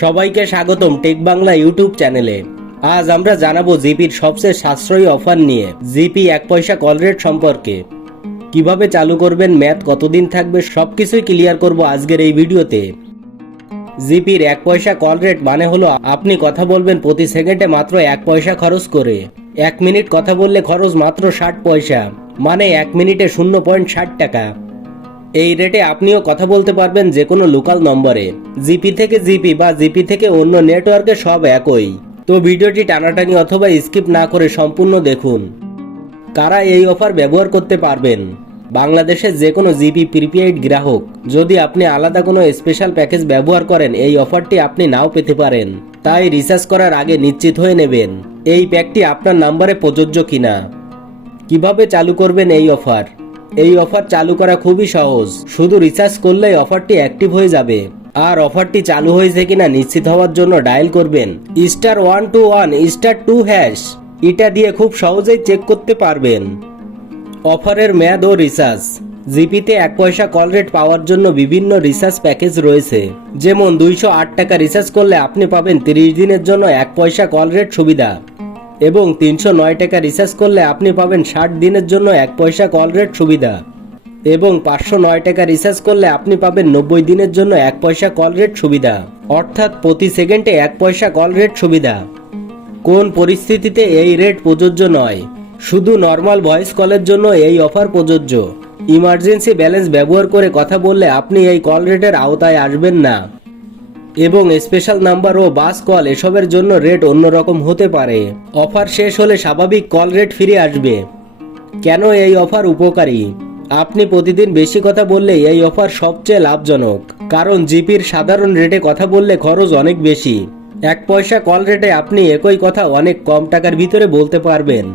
সবাইকে স্বাগতম take Bangla YouTube চ্যানেলে। আজ আমরা জানাবো জিপির সবচেয়ে সাশ্রয়ী অফার নিয়ে, জিপি 1 পয়সা কল রেট সম্পর্কে। কিভাবে চালু করবেন, ম্যাথ কতদিন থাকবে, সবকিছুই ক্লিয়ার করব আজকের এই ভিডিওতে। জিপির 1 পয়সা কল রেট মানে হলো আপনি কথা বলবেন প্রতি সেকেন্ডে মাত্র 1 পয়সা খরচ করে। 1 মিনিট কথা বললে খরচ মাত্র 60 পয়সা, মানে 1 মিনিটে 0.60 টাকা। এই রেটে আপনিও কথা বলতে পারবেন যে কোনো লোকাল নম্বরে। জিপি থেকে জিপি বা জিপি থেকে অন্য নেটওয়ার্কে সব একই। তো ভিডিওটি টানাটানি অথবা স্কিপ না করে সম্পূর্ণ দেখুন। কারা এই অফার ব্যবহার করতে পারবেন? বাংলাদেশের যে কোনো জিপি প্রিপেইড গ্রাহক। যদি আপনি আলাদা কোনো স্পেশাল প্যাকেজ ব্যবহার করেন, এই অফারটি আপনি নাও পেতে পারেন। তাই রিচার্জ করার আগে নিশ্চিত হয়ে নেবেন এই প্যাকটি আপনার নাম্বারে প্রযোজ্য কিনা। কিভাবে চালু করবেন এই অফার? এই অফার চালু করা খুবই সহজ। শুধু রিচার্জ করলেই অফারটি অ্যাক্টিভ হয়ে যাবে। আর অফারটি চালু হয়েছে কিনা নিশ্চিত হওয়ার জন্য ডায়াল করবেন *121*2#। এটা দিয়ে খুব সহজেই চেক করতে পারবেন। অফারের মেয়াদ ও রিচার্জ। জিপিতে 1 পয়সা কল রেট পাওয়ার জন্য বিভিন্ন রিচার্জ প্যাকেজ রয়েছে। যেমন 208 টাকা রিচার্জ করলে আপনি পাবেন 30 দিনের জন্য 1 পয়সা কল রেট সুবিধা, এবং 309 টাকা রিচার্জ করলে আপনি পাবেন 60 দিনের জন্য 1 পয়সা কল রেট সুবিধা, এবং 509 টাকা রিচার্জ করলে আপনি পাবেন 90 দিনের জন্য 1 পয়সা কল রেট সুবিধা, অর্থাৎ প্রতি সেকেন্ডে 1 পয়সা কল রেট সুবিধা। কোন পরিস্থিতিতে এই রেট প্রযোজ্য নয়? শুধু নর্মাল ভয়েস কলের জন্য এই অফার প্রযোজ্য। ইমার্জেন্সি ব্যালেন্স ব্যবহার করে কথা বললে আপনি এই কল রেটের আওতায় আসবেন না, এবং স্পেশাল নাম্বার ও বাস কল এসবের জন্য রেট অন্যরকম হতে পারে। অফার শেষ হলে স্বাভাবিক কল রেট ফিরে আসবে। কেন এই অফার উপকারী? আপনি প্রতিদিন বেশি কথা বললে এই অফার সবচেয়ে লাভজনক, কারণ জিপির সাধারণ রেটে কথা বললে খরচ অনেক বেশি। 1 পয়সা কল রেটে আপনি একই কথা অনেক কম টাকার ভিতরে বলতে পারবেন।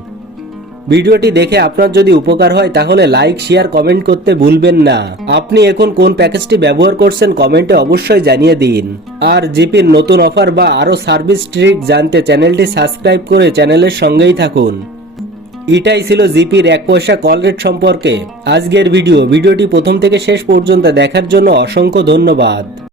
ভিডিওটি দেখে আপনার যদি উপকার হয় তাহলে লাইক, শেয়ার, কমেন্ট করতে ভুলবেন না। আপনি এখন কোন প্যাকেজটি ব্যবহার করছেন কমেন্টে অবশ্যই জানিয়ে দিন। আর জিপির নতুন অফার বা আরো সার্ভিস ট্রিক জানতে চ্যানেলটি সাবস্ক্রাইব করে চ্যানেলের সঙ্গেই থাকুন। এটাই ছিল জিপির 1 পয়সা কল রেট সম্পর্কে আজকের ভিডিওটি প্রথম থেকে শেষ পর্যন্ত দেখার জন্য অসংখ্য ধন্যবাদ।